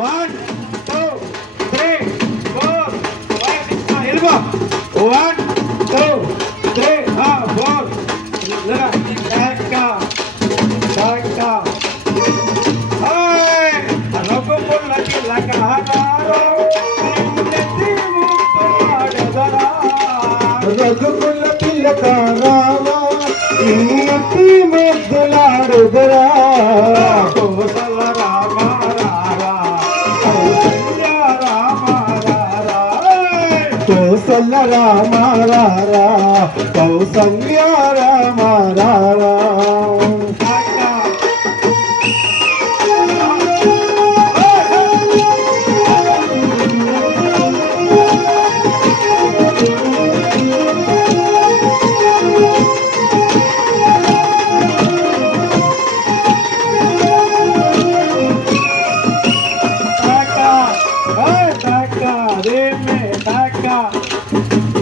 1, 2, 3, 4, 5, 6, elbow. 1, 2, 3, 4. Taka, taka. Hey, రఘుకుల తిలకారారో నిన్నెత్తి ముద్దులాడెదరా. రఘుకుల తిలకారారో నిన్నెత్తి ముద్దులాడెదరా. కోసల రామ రారా కౌసల్య రామ రారా. కోసల రామ రారా కౌసల్య రామ రారా.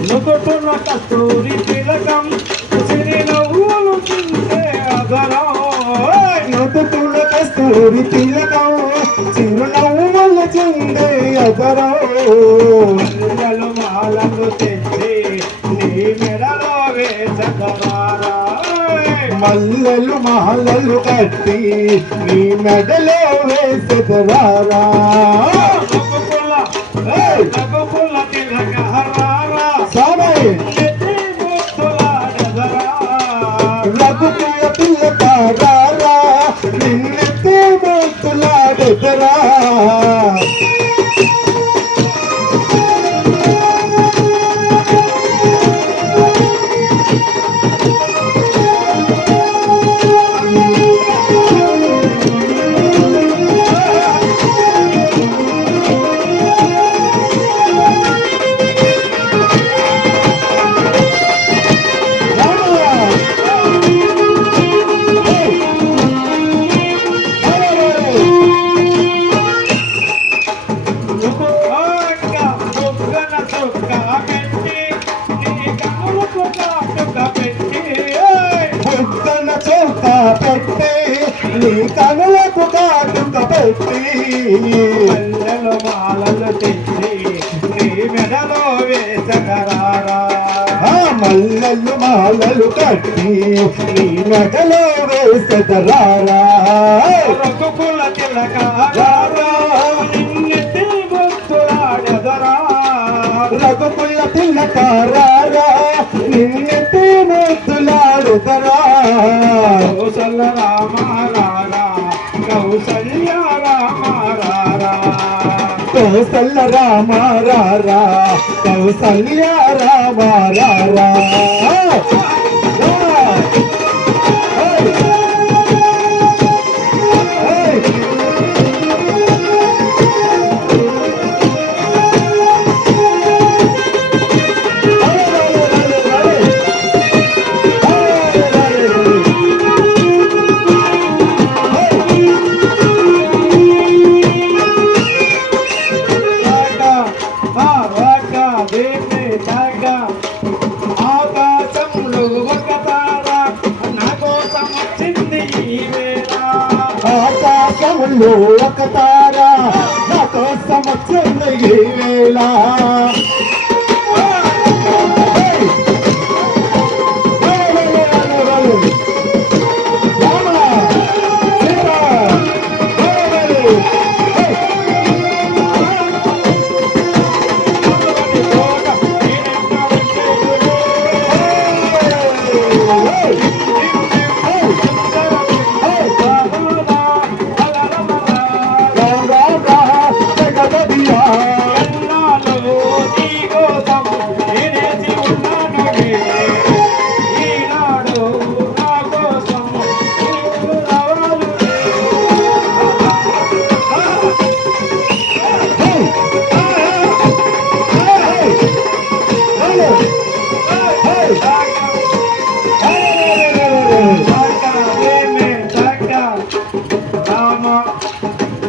నుదుటున కస్తూరి తిలకం సిరి నవ్వులు చిందే అదరం. నుదుటున కస్తూరి తిలకం చిరునవ్వులు చిందే అదరం. మల్లెలు మాలలు తెచ్చి నీ మెడలో వేసదరారా. మల్లెలు మాలలు కట్టి నీ మెడలో వేసదరారా. రఘుకుల తిలకారారా రఘుకుల తిలకారారా నిన్నెత్తి ముద్దులాడెదరా. నీ కనులకు కాటుక పెట్టి మల్లెలు మాలలు తెచ్చి నీ మెడలో వేసగరారా. మల్లెలు మాలలు కట్టి నీ మెడలో వేసగరారా. రఘుకుల తిలకారారా నిన్నెత్తి ముద్దులాడెదరా. రఘుకుల తిలకారారా నిన్నెత్తి ముద్దులాడెదరా. కౌసల రామ రారా కౌసల్య రామ రారా. కౌసల్య రామ రారా కౌసల్య రామ రారా. ఆకాశంలో ఒక తార నా కోసం వచ్చింది ఈ వేళ. ఆకాశంలో ఒక తార నా కోసం వచ్చింది ఈ వేళ.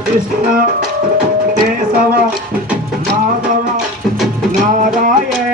కృష్ణ కేశవ మాధవ నారాయణ